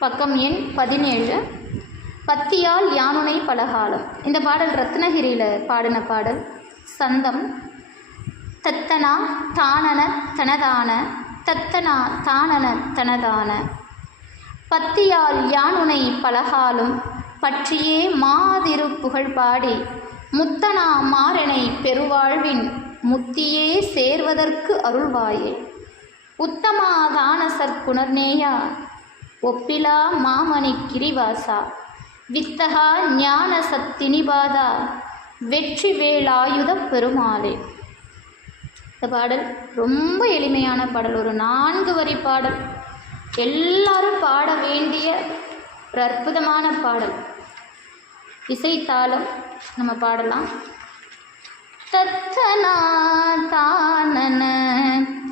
பக்கம் எண் 17. பத்தியால் யானுனை பலகாலம். இந்த பாடல் ரத்னகிரியில் பாடின பாடல். சந்தம் தத்தனா தானன தனதான தத்தனா தானன தனதான. பத்தியால் யானுனை பலகாலும் பற்றியே மாதிரு புகழ் பாடி முத்தனா மாறனை பெருவாழ்வின் முத்தியே சேர்வதற்கு அருள்வாயே. உத்தமா தானசற்குணர்நேயா ஒப்பிலா மாமணி கிரிவாசா வித்தகா ஞான சத்தினிபாதா வெற்றி வேலாயுத பெருமாளே. இந்த பாடல் ரொம்ப எளிமையான பாடல், ஒரு 4 வரி பாடல், எல்லாரும் பாட வேண்டிய ஒரு அற்புதமான பாடல். இசைத்தாளம் நம்ம பாடலாம். தத்தனா தானன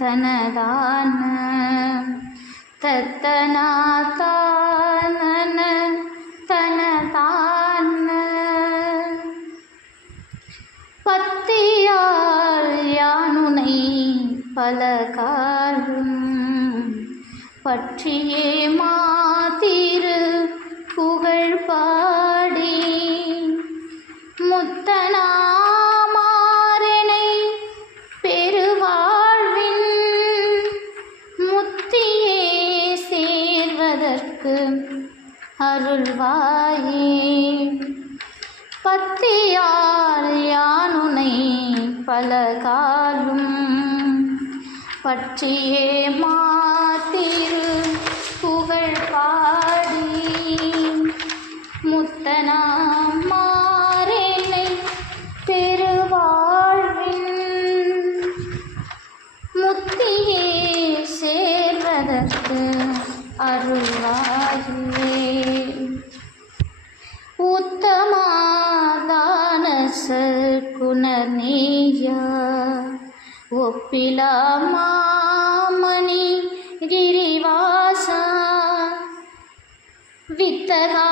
தனதான தத்தனா தானன தனதான. பத்தியால் யானுனை பலகாலும் பற்றியே மாதிரு புகழ் பாடி முத்தனா மாறனை பெருவாழ்வின் முத்தியே சேர்வதற்கு அருள்வாயே. பத்தியால் யானுனை பலகாலும் பற்றியே மாதிரு புகழ் பாடி முத்தனா மாறனை பெருவாழ்வின் முத்தியே சேர்வதற்கு அருள்வாயே. உத்தமாதான சற்குணர்நேயா ஒப்பிலா மாமணி கிரிவாசா வித்தகா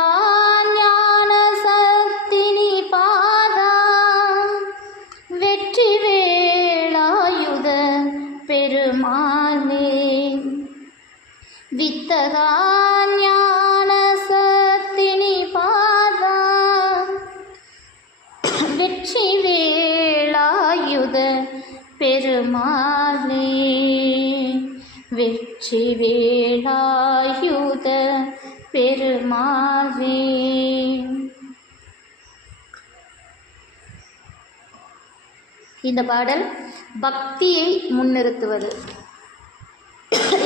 ஞான சத்தினிபாதா வெற்றி வேலாயுத பெருமாளே. வித்தகா ஞான சத்தினிபாதா வெற்றி வேலாயுத பெருமாளே. வெற்றி வேலாயுத பெருமாளே. இந்த பாடல் பக்தியை முன்னிறுத்துவது.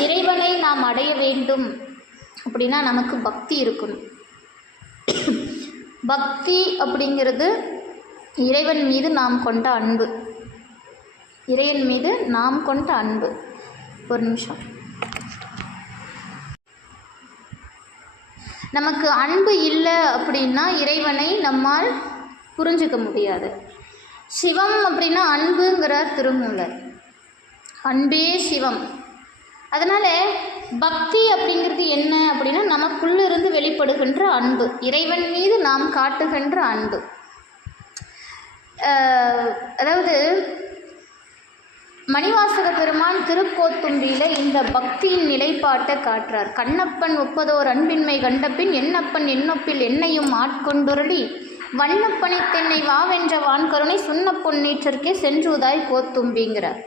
இறைவனை நாம் அடைய வேண்டும் அப்படின்னா நமக்கு பக்தி இருக்கணும். பக்தி அப்படிங்கிறது இறைவன் மீது நாம் கொண்ட அன்பு. இறைவன் மீது நாம் கொண்ட அன்பு. ஒரு நிமிஷம். நமக்கு அன்பு இல்லை அப்படின்னா இறைவனை நம்மால் புரிஞ்சிக்க முடியாது. சிவம் அப்படின்னா அன்புங்கிறார் திருமூலர். அன்பே சிவம். அதனால் பக்தி அப்படிங்கிறது என்ன அப்படின்னா நமக்குள்ளிருந்து வெளிப்படுகின்ற அன்பு, இறைவன் மீது நாம் காட்டுகின்ற அன்பு. அதாவது மணிவாசக பெருமான் திருக்கோத்தும்பியில் இந்த பக்தியின் நிலைப்பாட்டை காட்டுறார். கண்ணப்பன் ஒப்பதோர் அன்பின்மை கண்டபின் என்னப்பன் என்னொப்பில் என்னையும் ஆட்கொண்டுரளி வண்ணப்பனை தென்னை வாவென்ற வான்கருணை சுண்ண பொன்னீற்றற்கே சென்றுதாய் கோத்தும்பிங்கிறார்.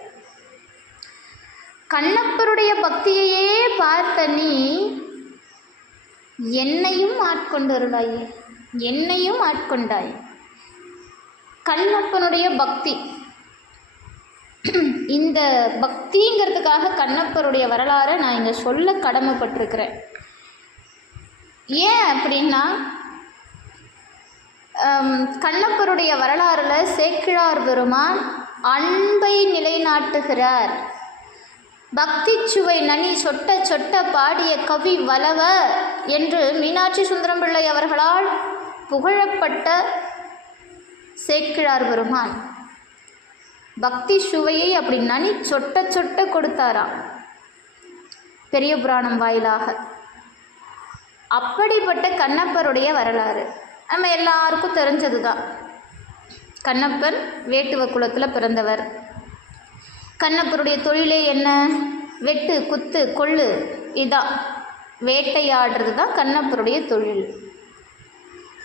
கண்ணப்பருடைய பக்தியையே பார்த்த நீ என்னையும் ஆட்கொண்டுருளாயே, என்னையும் ஆட்கொண்டாய். கண்ணப்பனுடைய பக்தி, இந்த பக்திங்கிறதுக்காக கண்ணப்பருடைய வரலாறை நான் இங்கே சொல்ல கடமைப்பட்டிருக்கிறேன். ஏன் அப்படின்னா கண்ணப்பருடைய வரலாறுல சேக்கிழார் பெருமான் அன்பை நிலைநாட்டுகிறார். பக்தி சுவை நனி சொட்ட சொட்ட பாடிய கவி வலவ என்று மீனாட்சி சுந்தரம் பிள்ளை அவர்களால் புகழப்பட்ட சேக்கிழார் பெருமான் பக்தி சுவையை அப்படி நனி சொட்ட சொட்ட கொடுத்தாராம் பெரிய புராணம் வாயிலாக. அப்படிப்பட்ட கண்ணப்பருடைய வரலாறு நம்ம எல்லாருக்கும் தெரிஞ்சது தான். கண்ணப்பன் வேட்டுவ குலத்தில் பிறந்தவர். கண்ணப்பருடைய தொழிலே என்ன? வெட்டு குத்து கொள்ளு. இதான் வேட்டையாடுறது தான் கண்ணப்பருடைய தொழில்.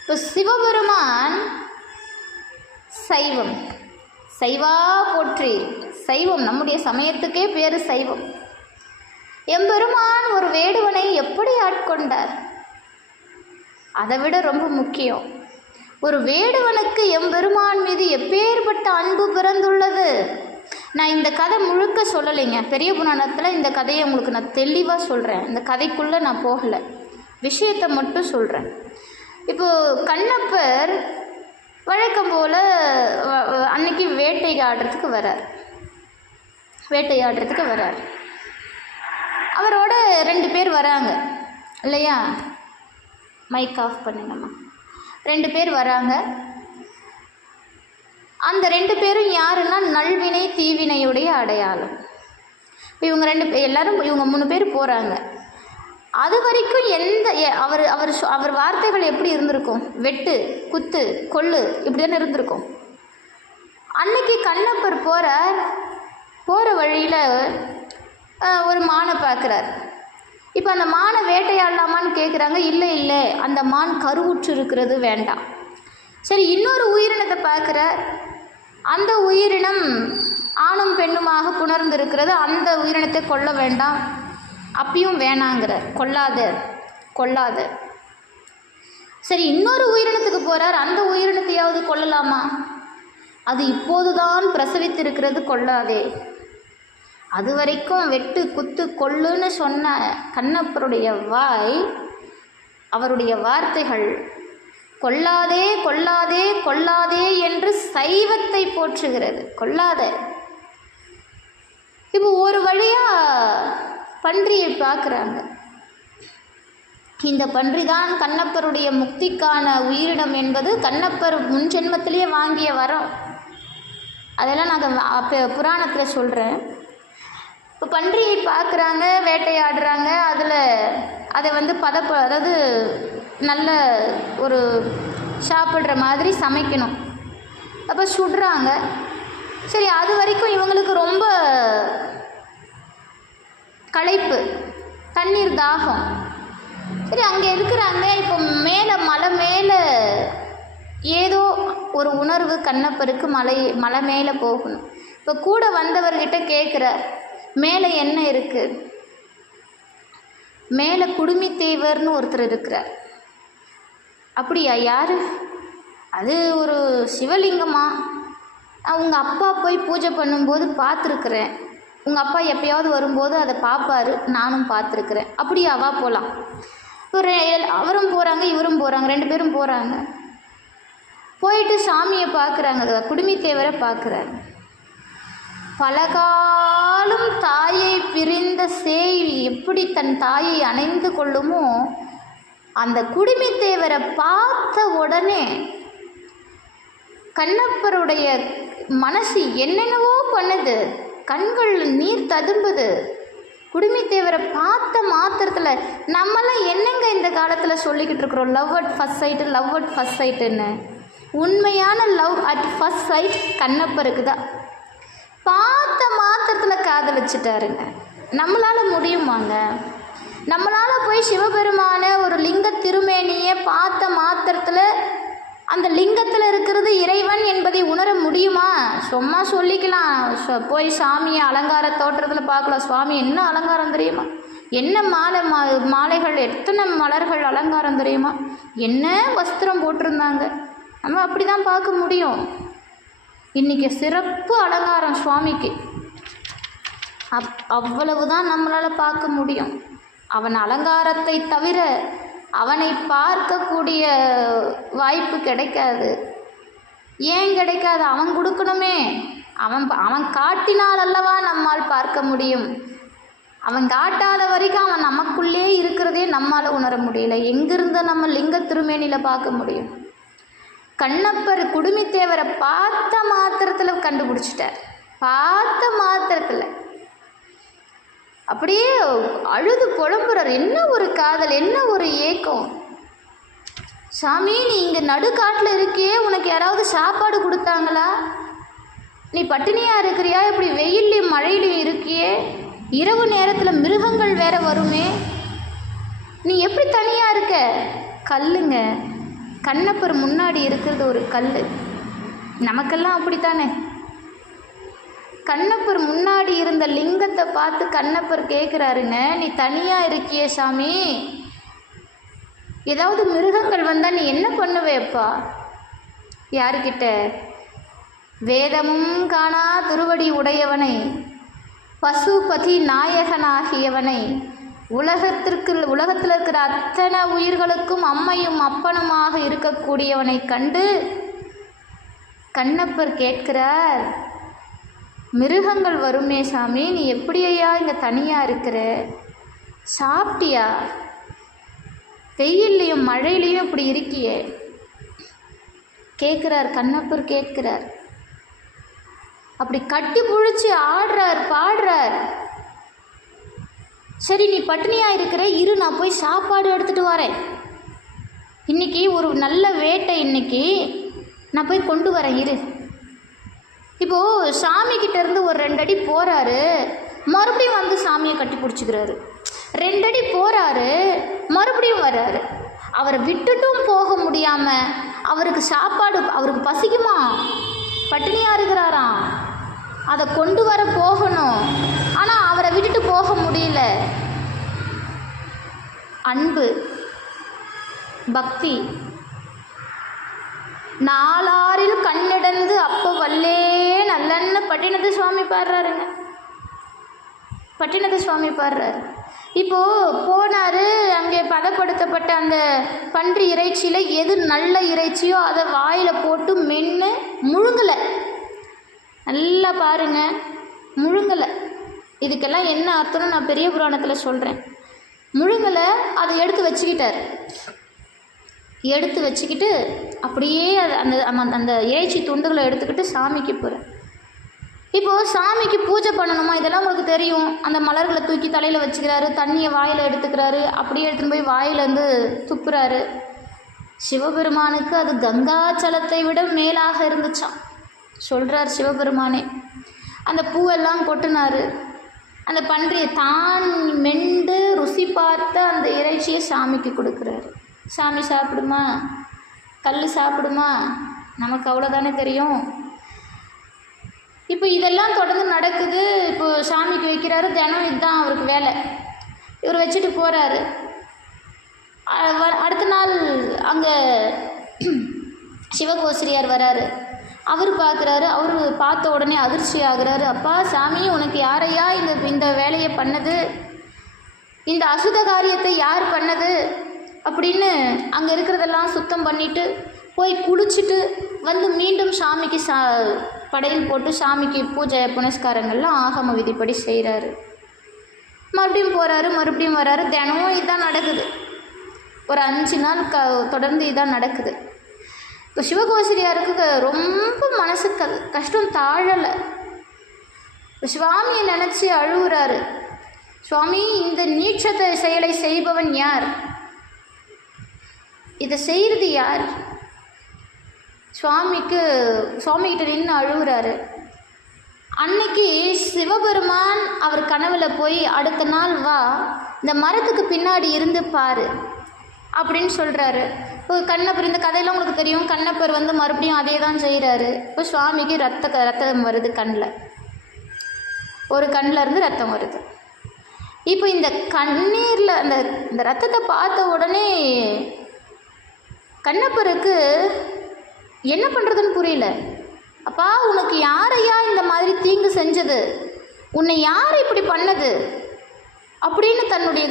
இப்போ சிவபெருமான் சைவம், சைவா போற்றி, சைவம் நம்முடைய சமயத்துக்கே பேர் சைவம். எம்பெருமான் ஒரு வேடுவனை எப்படி ஆட்கொண்டார்? அதை விட ரொம்ப முக்கியம், ஒரு வேடுவனுக்கு எம்பெருமான் மீது எப்பேற்பட்ட அன்பு பிறந்துள்ளது. நான் இந்த கதை முழுக்க சொல்லலைங்க, பெரிய புராணத்தில் இந்த கதையை உங்களுக்கு நான் தெளிவாக சொல்கிறேன். இந்த கதைக்குள்ளே நான் போகலை, விஷயத்தை மட்டும் சொல்கிறேன். இப்போது கண்ணப்பர் வழக்கம் போல் அன்னைக்கு வேட்டையாடுறதுக்கு வரார். அவரோட 2 பேர் வராங்க இல்லையா? Mic of பண்ணுங்கம்மா. 2 பேர் வராங்க. அந்த 2 பேரும் யாருன்னா நல்வினை தீவினையுடைய அடையாளம். இவங்க 2 எல்லாரும் இவங்க 3 பேர் போகிறாங்க. அது வரைக்கும் அவர் வார்த்தைகள் எப்படி இருந்திருக்கும்? வெட்டு, குத்து, கொள்ளு, இப்படி தானே இருந்திருக்கும். அன்னைக்கு கண்ணப்பர் போகிற வழியில் ஒரு மானை பார்க்குறார். இப்போ அந்த மானை வேட்டையாடலாமான்னு கேட்குறாங்க. இல்லை, அந்த மான் கருவுற்று இருக்கிறது, வேண்டாம். சரி, இன்னொரு உயிரினத்தை பார்க்குறார். அந்த உயிரினம் ஆணும் பெண்ணுமாக புணர்ந்திருக்கிறது, அந்த உயிரினத்தை கொல்ல வேண்டாம், அப்பயும் வேணாங்கிறார். கொல்லாத. சரி, இன்னொரு உயிரினத்துக்கு போகிறார். அந்த உயிரினத்தையாவது கொல்லலாமா? அது இப்போதுதான் பிரசவித்திருக்கிறது, கொல்லாதே. அது வரைக்கும் வெட்டு, குத்து, கொல்லுன்னு சொன்ன கண்ணப்பருடைய வாய், அவருடைய வார்த்தைகள் கொல்லாதே கொல்லாதே கொல்லாதே என்று சைவத்தை போற்றுகிறது. கொல்லாத. இப்போ ஒரு வழியாக பன்றியை பார்க்குறாங்க. இந்த பன்றி தான் கண்ணப்பருடைய முக்திக்கான உயிரினம் என்பது கண்ணப்பர் முன்ஜென்மத்திலேயே வாங்கிய வரம். அதெல்லாம் நாங்கள் புராணத்தில் சொல்கிறேன். இப்போ பன்றியை பார்க்குறாங்க, வேட்டையாடுறாங்க. அதை அதாவது நல்ல ஒரு சாப்பிட்ற மாதிரி சமைக்கணும். அப்போ சுடுறாங்க. சரி, அது வரைக்கும் இவங்களுக்கு ரொம்ப களைப்பு, தண்ணீர் தாகம். சரி, அங்கே இருக்கிறாங்க. இப்போ மலை மேலே ஏதோ ஒரு உணர்வு கண்ணப்பருக்கு, மலை மேலே போகணும். இப்போ கூட வந்தவர்கிட்ட கேட்குறார், மேலே என்ன இருக்குது? மேலே குடுமித்தேவர்னு ஒருத்தர் இருக்கிறார். அப்படியா? யார் அது? ஒரு சிவலிங்கமா? உங்கள் அப்பா போய் பூஜை பண்ணும்போது பார்த்துருக்குறேன். உங்கள் அப்பா எப்பயாவது வரும்போது அதை பார்ப்பாரு, நானும் பார்த்துருக்குறேன். அப்படியாவா? போகலாம். அவரும் போகிறாங்க, இவரும் போகிறாங்க, 2 பேரும் போகிறாங்க. போயிட்டு சாமியை பார்க்குறாங்க, குடுமித்தேவரை பார்க்குறாரு. பலகாலம் தாயை பிரிந்த சேய் எப்படி தன் தாயை அணைந்து கொள்ளுமோ, அந்த குடுமித்தேவரை பார்த்த உடனே கண்ணப்பருடைய மனசு என்னென்னவோ பண்ணுது, கண்கள் நீர் ததும்புது. குடுமித்தேவரை பார்த்த மாத்திரத்தில் நம்மளாம் என்னங்க இந்த காலத்தில் சொல்லிக்கிட்டு இருக்கிறோம், லவ் அட் ஃபர்ஸ்ட் சைட்டுன்னு. உண்மையான லவ் அட் ஃபர்ஸ்ட் சைட் கண்ணப்பருக்கு தான். பார்த்த மாத்திரத்தில் காதலிச்சிட்டாருங்க. நம்மளால் முடியுமாங்க? நம்மளால் போய் சிவபெருமான ஒரு லிங்க திருமேனியை பார்த்த மாத்திரத்தில் அந்த லிங்கத்தில் இருக்கிறது இறைவன் என்பதை உணர முடியுமா? சும்மா சொல்லிக்கலாம். போய் சாமியை அலங்கார தோற்றத்தில் பார்க்கலாம். சுவாமி என்ன அலங்காரம் தெரியுமா? என்ன மாலைகள், எத்தனை மலர்கள் அலங்காரம் தெரியுமா? என்ன வஸ்திரம் போட்டிருந்தாங்க. நம்ம அப்படி தான் பார்க்க முடியும். இன்றைக்கி சிறப்பு அலங்காரம் சுவாமிக்கு, அவ்வளவு தான் நம்மளால் பார்க்க முடியும். அவன் அலங்காரத்தை தவிர அவனை பார்க்கக்கூடிய வாய்ப்பு கிடைக்காது. ஏன் கிடைக்காது? அவன் கொடுக்கணுமே. அவன் காட்டினால் அல்லவா நம்மால் பார்க்க முடியும். அவன் காட்டாத வரைக்கும் அவன் நமக்குள்ளே இருக்கிறதே நம்மால் உணர முடியல. எங்கிருந்து நம்ம லிங்க திருமேனியில் பார்க்க முடியும்? கண்ணப்பர் குடுமித்தேவரை பார்த்த மாத்திரத்தில் கண்டுபிடிச்சிட்டார். பார்த்த மாத்திரத்தில் அப்படியே அழுது புலம்புறார். என்ன ஒரு காதல், என்ன ஒரு ஏக்கம். சாமி, நீ இங்கே நடுக்காட்டில் இருக்கியே, உனக்கு யாராவது சாப்பாடு கொடுத்தாங்களா? நீ பட்டினியாக இருக்கிறியா? இப்படி வெயிலையும் மழையிலையும் இருக்கியே, இரவு நேரத்தில் மிருகங்கள் வேற வருமே, நீ எப்படி தனியாக இருக்க? கல்லுங்க, கண்ணப்பர் முன்னாடி இருக்கிறது ஒரு கல். நமக்கெல்லாம் அப்படித்தானே. கண்ணப்பர் முன்னாடி இருந்த லிங்கத்தை பார்த்து கண்ணப்பர் கேட்குறாருங்க, நீ தனியாக இருக்கியே சாமி, ஏதாவது மிருகங்கள் வந்தால் நீ என்ன பண்ணுவேப்பா? யாருக்கிட்ட? வேதமும் காணா திருவடி உடையவனை, பசுபதி நாயகனாகியவனை, உலகத்தில் இருக்கிற அத்தனை உயிர்களுக்கும் அம்மையும் அப்பனுமாக இருக்கக்கூடியவனை கண்டு கண்ணப்பர் கேட்கிறார், மிருகங்கள் வருமே சாமி, நீ எப்படியா இங்கே தனியாக இருக்கிற? சாப்பிட்டியா? வெயில்லையும் மழையிலையும் இப்படி இருக்கியே கேட்குறார். கண்ணப்பர் கேட்குறார். அப்படி கட்டி புழிச்சு ஆடுறார், பாடுறார். சரி, நீ பட்டினியாக இருக்கிற, இரு நான் போய் சாப்பாடு எடுத்துகிட்டு வரேன். இன்னைக்கு ஒரு நல்ல வேட்டை, இன்னைக்கு நான் போய் கொண்டு வரேன், இரு. இப்போது சாமிக்கிட்ட இருந்து ஒரு 2 அடி போகிறாரு, மறுபடியும் வந்து சாமியை கட்டி பிடிச்சிக்கிறாரு. 2 அடி போகிறாரு, மறுபடியும் வர்றாரு. அவரை விட்டுட்டும் போக முடியாமல், அவருக்கு சாப்பாடு, அவருக்கு பசிக்குமா, பட்டினியாக இருக்கிறாராம், அதை கொண்டு வர போகணும். ஆனால் அவரை விட்டுட்டு போக முடியல. அன்பு, பக்தி. நாலாரில் கண்ணிடந்து அப்போ வல்லே நல்லன்னு பட்டினத்து சுவாமி பாடுறாருங்க. பட்டினத்து சுவாமி பாடுறாரு. இப்போது போனார், அங்கே பதப்படுத்தப்பட்ட அந்த பன்றி இறைச்சியில் எது நல்ல இறைச்சியோ அதை வாயில் போட்டு மென்று முழுங்கலை. நல்லா பாருங்க, முழுங்கலை. இதுக்கெல்லாம் என்ன அர்த்தம்னு நான் பெரிய புராணத்தில் சொல்கிறேன். முழுங்கலை, அதை எடுத்து வச்சுக்கிட்டார். எடுத்து வச்சுக்கிட்டு அப்படியே அந்த அந்த இறைச்சி துண்டுகளை எடுத்துக்கிட்டு சாமிக்கு போகிறேன். இப்போது சாமிக்கு பூஜை பண்ணணுமா, இதெல்லாம் உங்களுக்கு தெரியும். அந்த மலர்களை தூக்கி தலையில் வச்சுக்கிறாரு, தண்ணியை வாயில் எடுத்துக்கிறாரு, அப்படியே எடுத்துன்னு போய் வாயிலேருந்து துப்புறாரு. சிவபெருமானுக்கு அது கங்காச்சலத்தை விட மேலாக இருந்துச்சான் சொல்கிறார் சிவபெருமானே. அந்த பூவெல்லாம் கொட்டினார். அந்த பன்றியை தான் மெண்டு ருசி பார்த்த அந்த இறைச்சியை சாமிக்கு கொடுக்குறாரு. சாமி சாப்பிடுமா, கல் சாப்பிடுமா, நமக்கு அவ்வளோதானே தெரியும். இப்போ இதெல்லாம் தொடர்ந்து நடக்குது. இப்போது சாமிக்கு வைக்கிறாரு, தினம் இதுதான் அவருக்கு வேலை. இவர் வச்சுட்டு போகிறாரு. அடுத்த நாள் அங்கே சிவகோசிரியார் வராரு. அவர் பார்க்குறாரு. அவர் பார்த்த உடனே அதிர்ச்சி ஆகுறாரு. அப்பா சாமி, உனக்கு யாரையா இந்த வேலையை பண்ணது, இந்த அசுத காரியத்தை யார் பண்ணது அப்படின்னு அங்கே இருக்கிறதெல்லாம் சுத்தம் பண்ணிவிட்டு போய் குளிச்சுட்டு வந்து மீண்டும் சாமிக்கு படையல் போட்டு சாமிக்கு பூஜை புனஸ்காரங்கள்லாம் ஆகம விதிப்படி செய்கிறாரு. மறுபடியும் போகிறாரு, மறுபடியும் வராரு. தினமும் இதுதான் நடக்குது. ஒரு 5 நாள் தொடர்ந்து இதுதான் நடக்குது. இப்போ சிவகோசிரியாருக்கு ரொம்ப மனசு கஷ்டம் தாழலை. சுவாமியை நினச்சி அழுகுறாரு. சுவாமி, இந்த நீட்சத்தை செயலை செய்பவன் யார்? இதை செய்கிறது யார்? சுவாமிகிட்ட நின்று அழுகுறாரு. அன்னைக்கு சிவபெருமான் அவர் கனவுல போய் அடுத்த நாள் வா, இந்த மரத்துக்கு பின்னாடி இருந்து பாரு அப்படின்னு சொல்கிறாரு. இப்போ கண்ணப்பர், இந்த கதையெல்லாம் உங்களுக்கு தெரியும். கண்ணப்பர் வந்து மறுபடியும் அதே தான் செய்கிறாரு. இப்போ சுவாமிக்கு ரத்தம் வருது கண்ணில், ஒரு கண்ணில் இருந்து ரத்தம் வருது. இப்போ இந்த கண்ணீரில் இந்த ரத்தத்தை பார்த்த உடனே கண்ணப்பருக்கு என்ன பண்ணுறதுன்னு புரியல. அப்பா, உனக்கு யாரையா இந்த மாதிரி தீங்கு செஞ்சது, உன்னை யார் இப்படி பண்ணது அப்படின்னு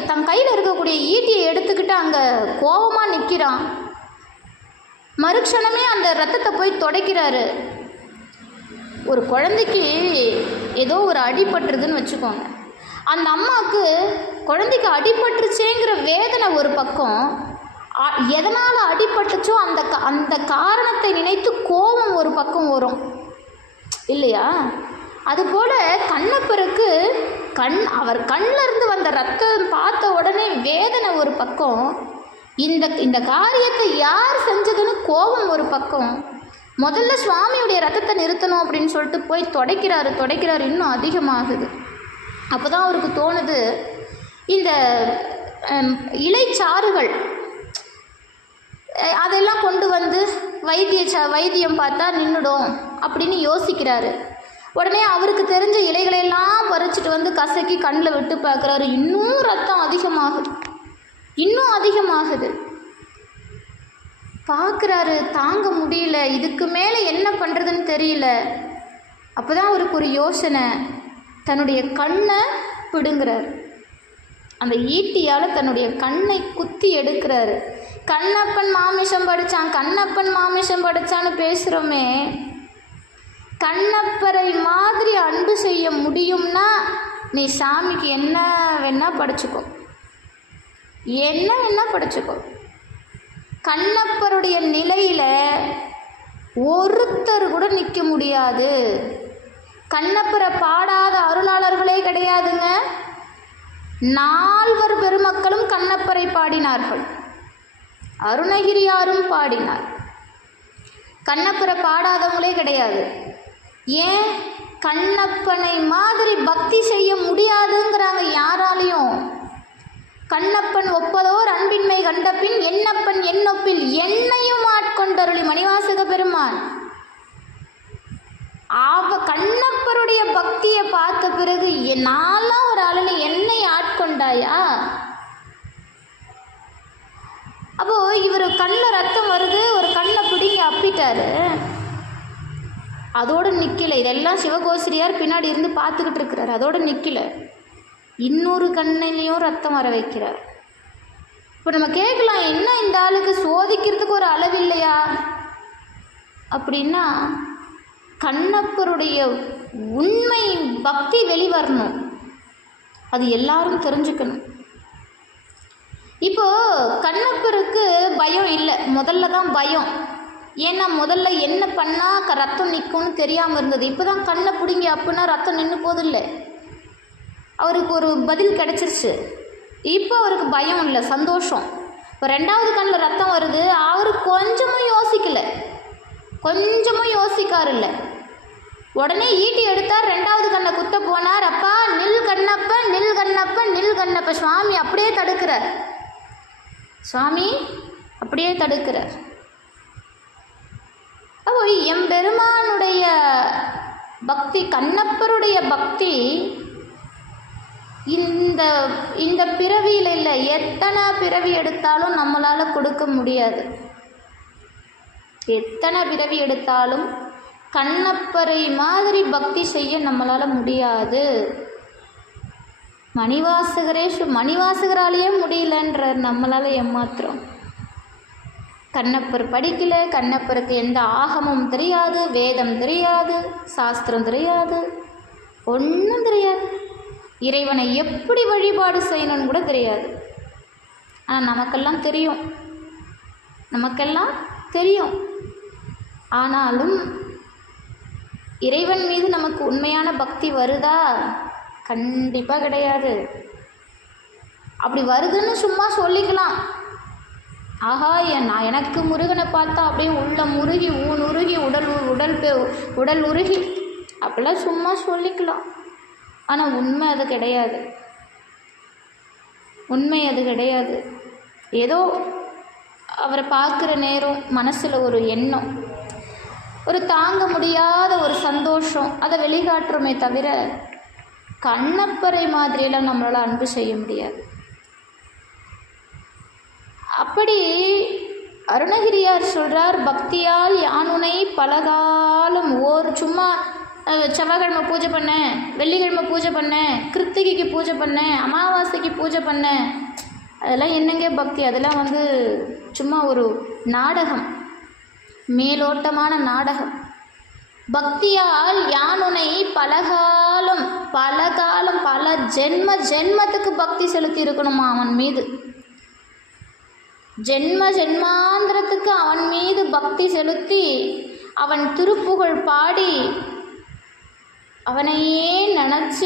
தன் கையில் இருக்கக்கூடிய ஈட்டியை எடுத்துக்கிட்டு அங்கே கோபமாக நிற்கிறான். மறுக்ஷணமே அந்த ரத்தத்தை போய் துடைக்கிறாரு. ஒரு குழந்தைக்கு ஏதோ ஒரு அடிபட்டுருதுன்னு வச்சுக்கோங்க. அந்த அம்மாவுக்கு குழந்தைக்கு அடிபட்டுருச்சேங்கிற வேதனை ஒரு பக்கம், எதனால் அடிபட்டுச்சோ அந்த காரணத்தை நினைத்து கோபம் ஒரு பக்கம் வரும் இல்லையா? அதுபோல் கண்ணப்பருக்கு அவர் கண்ணிலிருந்து வந்த ரத்தம் பார்த்த உடனே வேதனை ஒரு பக்கம், இந்த காரியத்தை யார் செஞ்சதுன்னு கோபம் ஒரு பக்கம். முதல்ல சுவாமியுடைய ரத்தத்தை நிறுத்தணும் அப்படின்னு சொல்லிட்டு போய் துடைக்கிறாரு. இன்னும் அதிகமாகுது. அப்போ தான் அவருக்கு தோணுது, இந்த இலைச்சாறுகள் அதெல்லாம் கொண்டு வந்து வைத்தியம் பார்த்தா நின்றுடும் அப்படின்னு யோசிக்கிறாரு. உடனே அவருக்கு தெரிஞ்ச இலைகளையெல்லாம் பறிச்சுட்டு வந்து கசக்கி கண்ணில் விட்டு பார்க்குறாரு. இன்னும் ரத்தம் அதிகமாகுது. பார்க்குறாரு, தாங்க முடியல, இதுக்கு மேலே என்ன பண்ணுறதுன்னு தெரியல. அப்போ தான் அவருக்கு ஒரு யோசனை. தன்னுடைய கண்ணை பிடுங்குறார். அந்த ஈட்டியால் தன்னுடைய கண்ணை குத்தி எடுக்கிறாரு. கண்ணப்பன் மாமிசம் படித்தான்னு பேசுகிறோமே, கண்ணப்பரை மாதிரி அன்பு செய்ய முடியும்னா நீ சாமிக்கு என்ன வேணால் படிச்சுக்கோ. கண்ணப்பருடைய நிலையில் ஒருத்தர் கூட நிற்க முடியாது. கண்ணப்பரை பாடாத அருளாளர்களே கிடையாதுங்க. 4 பெருமக்களும் கண்ணப்பரை பாடினார்கள். அருணகிரியாரும் பாடினார். கண்ணப்பரை பாடாதவங்களே கிடையாது. ஏன்? கண்ணப்பனை மாதிரி பக்தி செய்ய முடியாதுங்கிறாங்க யாராலையும். கண்ணப்பன் ஒப்பதோர் அன்பின்மை கண்டபின் என்னப்பன் என்னொப்பில் என்னையும் ஆட்கொண்டருளி மணிவாசக பெருமான். கண்ணப்பருடைய பக்தியை பார்த்த பிறகு நான்லாம் ஒரு ஆளுல என்னை ஆட்கொண்டாயா? அப்போ இவர் கண்ணில் ரத்தம் வருது, ஒரு கண்ணை பிடிங்கி அப்பிட்டாரு. அதோடு நிற்கலை. இதெல்லாம் சிவகோசிரியார் பின்னாடி இருந்து பார்த்துக்கிட்டு இருக்கிறார். அதோடு நிற்கலை, இன்னொரு கண்ணிலையும் ரத்தம் வர வைக்கிறார். இப்போ நம்ம கேட்கலாம், என்ன இந்த ஆளுக்கு சோதிக்கிறதுக்கு ஒரு அளவு இல்லையா அப்படின்னா, கண்ணப்பருடைய உண்மை பக்தி வெளிவரணும். அது எல்லாரும் தெரிஞ்சுக்கணும். இப்போது கண்ணப்பருக்கு பயம் இல்லை. முதல்ல தான் பயம். ஏன்னா முதல்ல என்ன பண்ணால் ரத்தம் நிற்கும்னு தெரியாமல் இருந்தது. இப்போ தான் கண்ணை பிடிங்கி அப்படின்னா ரத்தம் நின்று போதில்லை. அவருக்கு ஒரு பதில் கிடச்சிருச்சு. இப்போ அவருக்கு பயம் இல்லை, சந்தோஷம். இப்போ 2வது கண்ணில் ரத்தம் வருது. அவர் கொஞ்சமும் யோசிக்கார் இல்லை. உடனே ஈட்டி எடுத்தார், 2வது கண்ணை குத்த போனார். அப்பா நில் கண்ணப்ப சுவாமி அப்படியே தடுக்கிறார். அப்போ எம்பெருமானுடைய பக்தி, கண்ணப்பருடைய பக்தி இந்த பிறவியில் இல்லை, எத்தனை பிறவி எடுத்தாலும் நம்மளால் கொடுக்க முடியாது. எத்தனை பிறவி எடுத்தாலும் கண்ணப்பரை மாதிரி பக்தி செய்ய நம்மளால் முடியாது. மணிவாசகராலேயே முடியலன்றார். நம்மளால் ஏமாத்திரம். கண்ணப்பர் படிக்கலை. கண்ணப்பருக்கு எந்த ஆகமும் தெரியாது, வேதம் தெரியாது, சாஸ்திரம் தெரியாது, ஒன்றும் தெரியாது. இறைவனை எப்படி வழிபாடு செய்யணும்னு கூட தெரியாது. ஆனால் நமக்கெல்லாம் தெரியும். ஆனாலும் இறைவன் மீது நமக்கு உண்மையான பக்தி வருதா? கண்டிப்பாக கிடையாது. அப்படி வருதுன்னு சும்மா சொல்லிக்கலாம். ஆஹா, எனக்கு முருகனை பார்த்தா அப்படியே உள்ளம் உருகி, உருகி, உடல் உருகி, அப்படிலாம் சும்மா சொல்லிக்கலாம். ஆனால் உண்மை அது கிடையாது. ஏதோ அவரை பார்க்குற நேரம் மனசில் ஒரு எண்ணம், ஒரு தாங்க முடியாத ஒரு சந்தோஷம், அதை வெளிக்காட்டுறோமே தவிர கண்ணப்பரை மாதிரியெல்லாம் நம்மளால் அன்பு செய்ய முடியாது. அப்படி அருணகிரியார் சொல்கிறார், பக்தியால் யானுனை பலகாலம் சும்மா செவ்வாய்க்கிழமை பூஜை பண்ணேன், வெள்ளிக்கிழமை பூஜை பண்ணேன், கிருத்திகைக்கு பூஜை பண்ணேன், அமாவாசைக்கு பூஜை பண்ணேன், அதெல்லாம் என்னங்க பக்தி? அதெல்லாம் சும்மா ஒரு நாடகம், மேலோட்டமான நாடகம். பக்தியால் யானுனை பலகாலம் பல ஜென்மத்துக்கு பக்தி செலுத்தி இருக்கணுமா அவன் மீது. ஜென்மாந்திரத்துக்கு அவன் மீது பக்தி செலுத்தி அவன் திருப்புகழ் பாடி அவனையே நினச்சி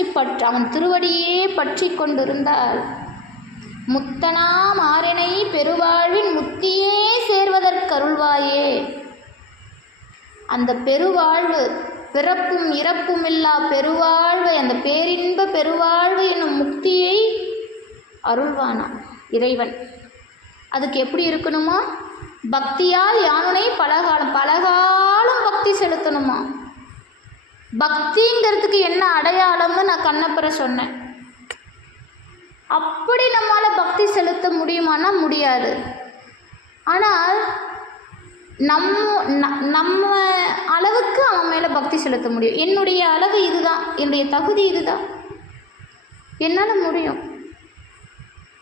அவன் திருவடியே பற்றி கொண்டிருந்தால் முத்தனாம் ஆரினை பெருவாழ்வின் முத்தியே சேர்வதற்கருள்வாயே. அந்த பெருவாழ்வு, பிறப்பும் இறப்பும் இல்லா பெருவாழ்வு, அந்த பேரின்ப பெருவாழ்வு என்னும் முக்தியை அருள்வானாம். இறைவன். அதுக்கு எப்படி இருக்கணுமா? பக்தியால் யானுனை பலகாலம் பக்தி செலுத்தணுமா. பக்திங்கிறதுக்கு என்ன அடையாளம்னு நான் கண்ணப்பரை சொன்னேன். அப்படி நம்மளால் பக்தி செலுத்த முடியுமானா முடியாது. ஆனால் நம்ம அளவுக்கு அவன் மேலே பக்தி செலுத்த முடியும். என்னுடைய அளவு இதுதான், என்னுடைய தகுதி இதுதான், என்னால் முடியும்.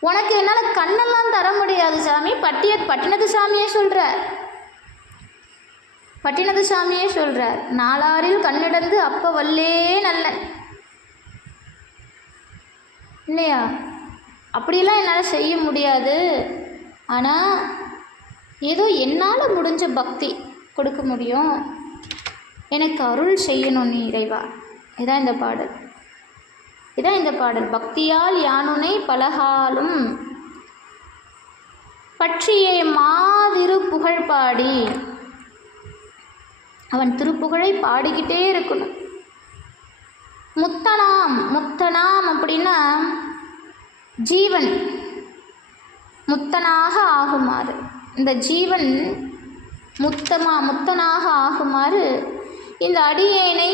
உனக்கு என்னால் கண்ணெல்லாம் தர முடியாது சாமி. பட்டினத்து சாமியே சொல்கிறார், பட்டினத்து சாமியே சொல்கிறார், நாளாரில் கண்ணிடந்து அப்ப வல்லே நல்லன் இல்லையா? அப்படிலாம் என்னால் செய்ய முடியாது. ஆனால் ஏதோ என்னால் முடிஞ்ச பக்தி கொடுக்க முடியும். எனக்கு அருள் செய்யணும் நீ இறைவா. இதான் இந்த பாடல், இதான் இந்த பாடல். பக்தியால் யானுனை பலகாலும் பற்றிய மாதிரு புகழ் பாடி, அவன் திருப்புகழை பாடிக்கிட்டே இருக்கணும். முத்தனாம் அப்படின்னா ஜீவன் முத்தனாக ஆகுமாறு, இந்த ஜீவன் முத்தனாக ஆகுமாறு இந்த அடியேனை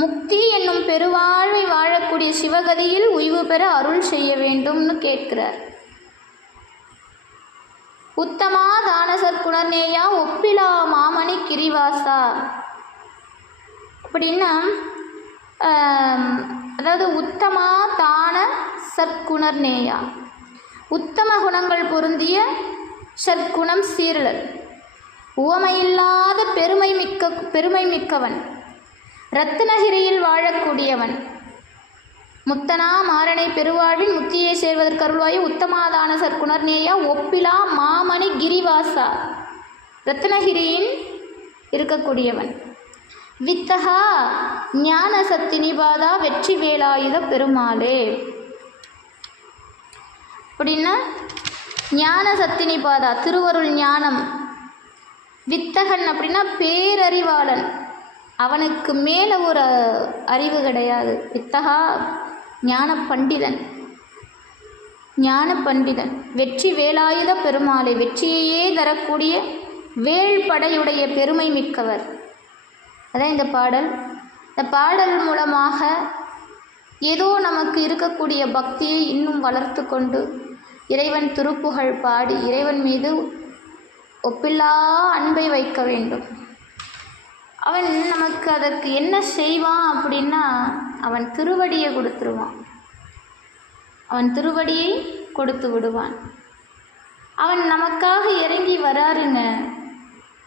முக்தி என்னும் பெருவாழ்வை வாழக்கூடிய சிவகதியில் உய்வு பெற அருள் செய்ய வேண்டும்னு கேட்கிறார். உத்தமா தான சற்குணர்நேயா ஒப்பிலா மாமணி கிரிவாசா அப்படின்னா, அதாவது உத்தமா தான சற்குணர்நேயா, உத்தம குணங்கள் பொருந்திய சற்குணம் சீரலர், உவமையில்லாத பெருமை மிக்கவன், ரத்னகிரியில் வாழக்கூடியவன், முத்தனா மாறனை பெருவாழ்வின் முத்தியை சேர்வதற்கு அருள்வாயு உத்தமாதான சற்குணர்நேயா ஒப்பிலா மாமணி கிரிவாசா, ரத்னகிரியின் இருக்கக்கூடியவன், வித்தகா ஞான சத்தினிபாதா வெற்றி வேலாயுத பெருமாளே அப்படின்னா ஞான சத்தினிபாதா திருவருள் ஞானம், வித்தகன் அப்படின்னா பேரறிவாளன், அவனுக்கு மேலே ஒரு அறிவு கிடையாது. வித்தகா ஞான பண்டிதன், வெற்றி வேலாயுத பெருமாளை, வெற்றியையே தரக்கூடிய வேள்படையுடைய பெருமை மிக்கவர். அதான் இந்த பாடல். இந்த பாடல் மூலமாக ஏதோ நமக்கு இருக்கக்கூடிய பக்தியை இன்னும் வளர்த்து கொண்டு இறைவன் திருப்புகழ் பாடி இறைவன் மீது ஒப்பில்லா அன்பை வைக்க வேண்டும். அவன் நமக்கு அதற்கு என்ன செய்வான் அப்படின்னா, அவன் திருவடியை கொடுத்துருவான், அவன் திருவடியை கொடுத்து விடுவான். அவன் நமக்காக இறங்கி வராருங்க.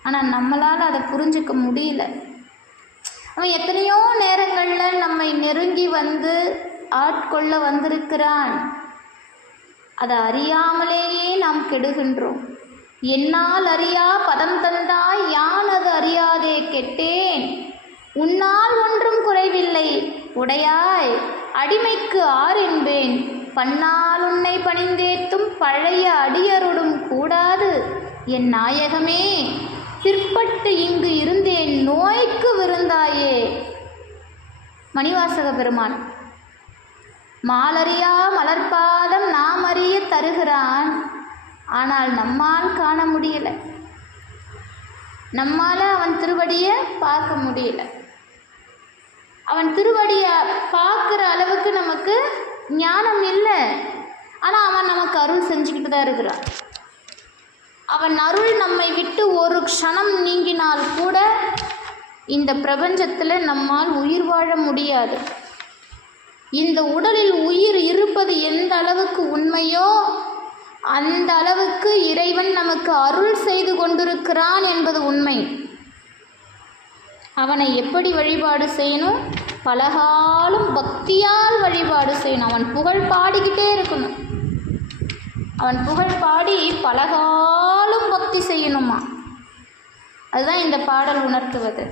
ஆனால் நம்மளால் அதை புரிஞ்சிக்க முடியல. அவன் எத்தனையோ நேரங்களில் நம்மை நெருங்கி வந்து ஆட்கொள்ள வந்திருக்கிறான். அதை அறியாமலேயே நாம் கெடுகின்றோம். என்னால் அறியா பதம் தந்தாய் யான் அது அறியாதே கெட்டேன், உன்னால் ஒன்றும் குறைவில்லை உடையாய் அடிமைக்கு ஆர் என்பேன், பன்னால் உன்னை பணிந்தேத்தும் பழைய அடியருடும் கூடாது என் நாயகமே, பிற்பட்டு இங்கு இருந்தேன் நோய்க்கு விருந்தாயே. மணிவாசக பெருமான் மாலறியா மலர்பாதம் நாம் அறிய தருகிறான். ஆனால் நம்மால் காண முடியல, நம்மால் அவன் திருவடியை பார்க்க முடியல. அவன் திருவடியை பார்க்குற அளவுக்கு நமக்கு ஞானம் இல்லை. ஆனால் அவன் நமக்கு அருள் செஞ்சுக்கிட்டு தான் இருக்கிறான். அவன் அருள் நம்மை விட்டு ஒரு க்ஷணம் நீங்கினால் கூட இந்த பிரபஞ்சத்தில் நம்மால் உயிர் வாழ முடியாது. இந்த உடலில் உயிர் இருப்பது எந்த அளவுக்கு உண்மையோ அந்த அளவுக்கு இறைவன் நமக்கு அருள் செய்து கொண்டிருக்கிறான் என்பது உண்மை. அவனை எப்படி வழிபாடு செய்யணும்? பலகாலம் பக்தியால் வழிபாடு செய்யணும். அவன் புகழ் பாடிக்கிட்டே இருக்கணும். அவன் புகழ் பாடி பலகாலம் பக்தி செய்யணுமா. அதுதான் இந்த பாடல் உணர்த்துவது.